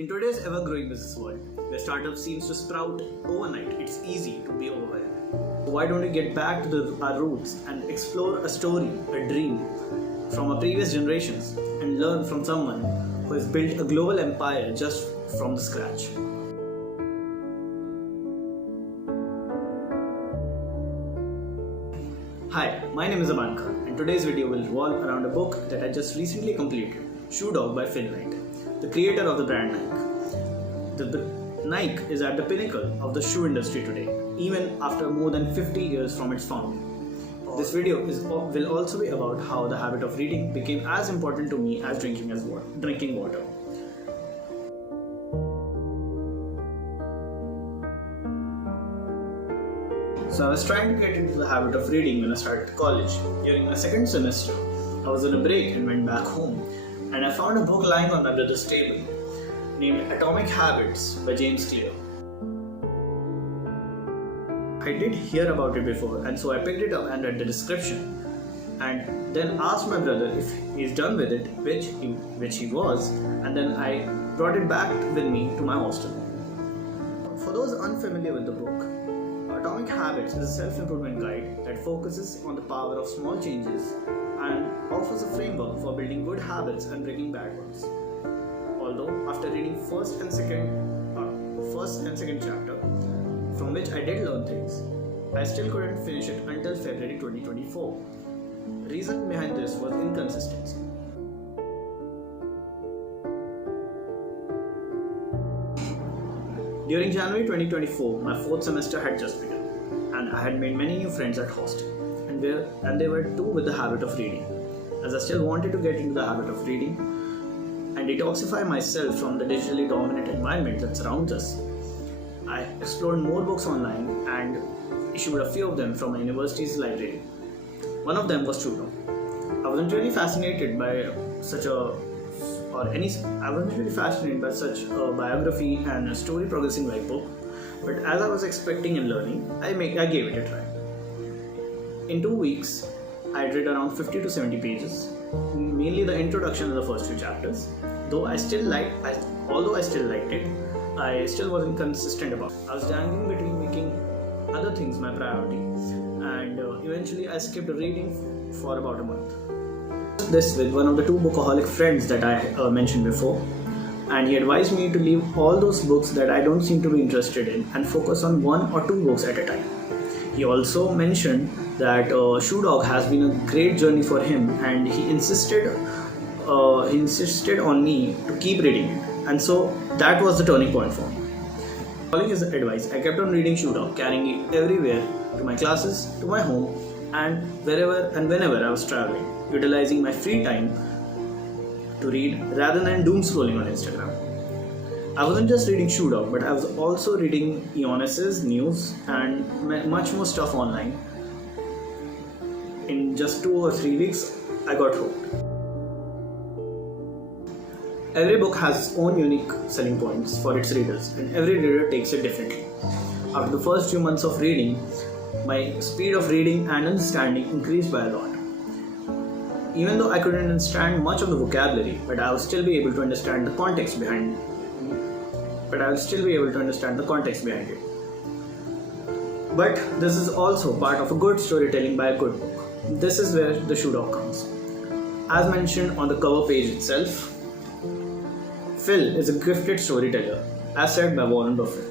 In today's ever-growing business world, where startups seems to sprout overnight, it's easy to be overwhelmed. So why don't we get back to our roots and explore a story, a dream from our previous generations and learn from someone who has built a global empire just from the scratch. Hi, my name is Aman Khan, and today's video will revolve around a book that I just recently completed, Shoe Dog by Phil Knight, the creator of the brand Nike. Nike is at the pinnacle of the shoe industry today, even after more than 50 years from its founding. This video will also be about how the habit of reading became as important to me as drinking water. So I was trying to get into the habit of reading when I started college. During my second semester, I was on a break and went back home, and I found a book lying on my brother's table named Atomic Habits by James Clear. I did hear about it before, and so I picked it up and read the description, and then asked my brother if he's done with it, which he was, and then I brought it back with me to my hostel. For those unfamiliar with the book, Atomic Habits is a self-improvement guide that focuses on the power of small changes and offers a framework for building good habits and breaking bad ones. Although after reading first and second chapter, from which I did learn things, I still couldn't finish it until February 2024. The reason behind this was inconsistency. During January 2024, my fourth semester had just begun, and I had made many new friends at hostel, and they were too with the habit of reading. As I still wanted to get into the habit of reading and detoxify myself from the digitally dominant environment that surrounds us, I explored more books online and issued a few of them from my university's library. One of them was Shoe Dog. I wasn't really fascinated by such a biography and a story progressing like book, but as I was expecting and learning, I gave it a try. In 2 weeks, I read around 50 to 70 pages, mainly the introduction and the first few chapters. Although I still liked it, I still wasn't consistent about it. I was dangling between making other things my priority, and eventually I skipped reading for about a month. This with one of the two bookaholic friends that I mentioned before, and he advised me to leave all those books that I don't seem to be interested in and focus on 1 or 2 books at a time. He also mentioned that Shoe Dog has been a great journey for him, and he insisted on me to keep reading it, and so that was the turning point for me. Following his advice, I kept on reading Shoe Dog, carrying it everywhere, to my classes, to my home, and wherever and whenever I was traveling, utilizing my free time to read rather than doom scrolling on Instagram. I wasn't just reading Shoe Dog, but I was also reading Ionis's news and much more stuff online. In just 2 or 3 weeks, I got hooked. Every book has its own unique selling points for its readers, and every reader takes it differently. After the first few months of reading, my speed of reading and understanding increased by a lot. Even though I couldn't understand much of the vocabulary, but I would still be able to understand the context behind it. But this is also part of a good storytelling by a good book. This is where the Shoe Dog comes. As mentioned on the cover page itself, Phil is a gifted storyteller, as said by Warren Buffett.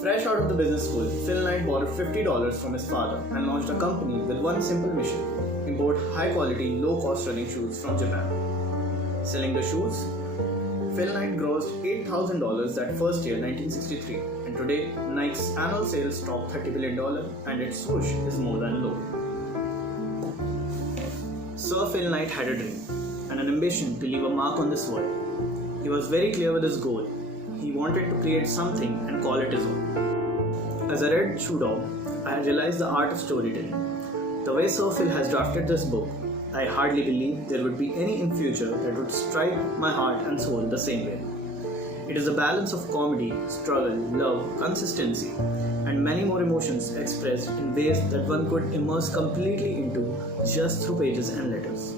Fresh out of the business school, Phil Knight borrowed $50 from his father and launched a company with one simple mission: import high-quality, low-cost running shoes from Japan. Selling the shoes, Phil Knight grossed $8,000 that first year, 1963, and today Nike's annual sales top $30 billion, and its swoosh is more than low. Sir Phil Knight had a dream and an ambition to leave a mark on this world. He was very clear with his goal. He wanted to create something and call it his own. As I read Shoe Dog, I realized the art of storytelling. The way Sir Phil has drafted this book, I hardly believe there would be any in future that would strike my heart and soul the same way. It is a balance of comedy, struggle, love, consistency, and many more emotions expressed in ways that one could immerse completely into just through pages and letters.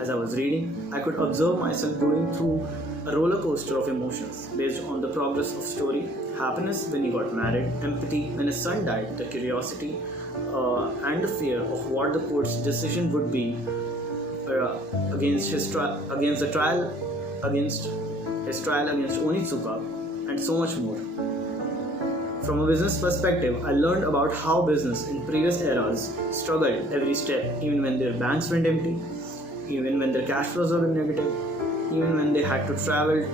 As I was reading, I could observe myself going through a roller coaster of emotions based on the progress of story. Happiness when he got married, empathy when his son died, the curiosity and the fear of what the court's decision would be against the trial against his trial against Onitsuka, and so much more. From a business perspective, I learned about how business in previous eras struggled every step, even when their banks went empty, even when their cash flows were negative, even when they had to travel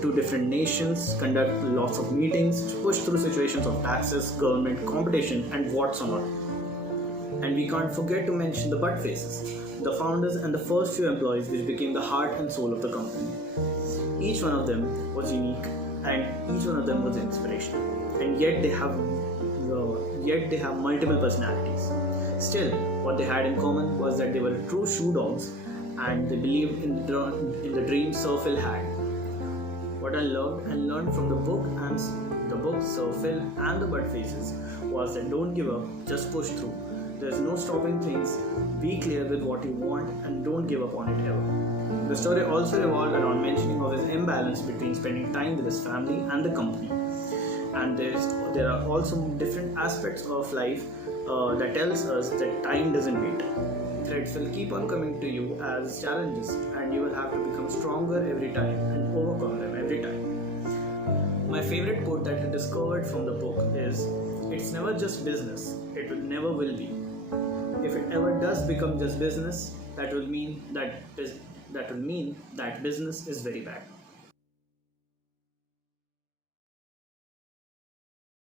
to different nations, conduct lots of meetings, push through situations of taxes, government, competition, and what's not. And we can't forget to mention the butt faces, the founders and the first few employees, which became the heart and soul of the company. Each one of them was unique, and each one of them was inspirational. And yet they have multiple personalities. Still, what they had in common was that they were true shoe dogs, and they believed in the dream Sir Phil had. What I loved and learned from the book Sir Phil and the Butt Faces was that don't give up, just push through. There's no stopping things. Be clear with what you want and don't give up on it ever. The story also revolved around mentioning of his imbalance between spending time with his family and the company. And there are also different aspects of life that tells us that time doesn't wait. Threats will keep on coming to you as challenges, and you will have to become stronger every time and overcome them every time. My favorite quote that I discovered from the book is, "It's never just business, it will never will be. If it ever does become just business, that will mean that business is very bad."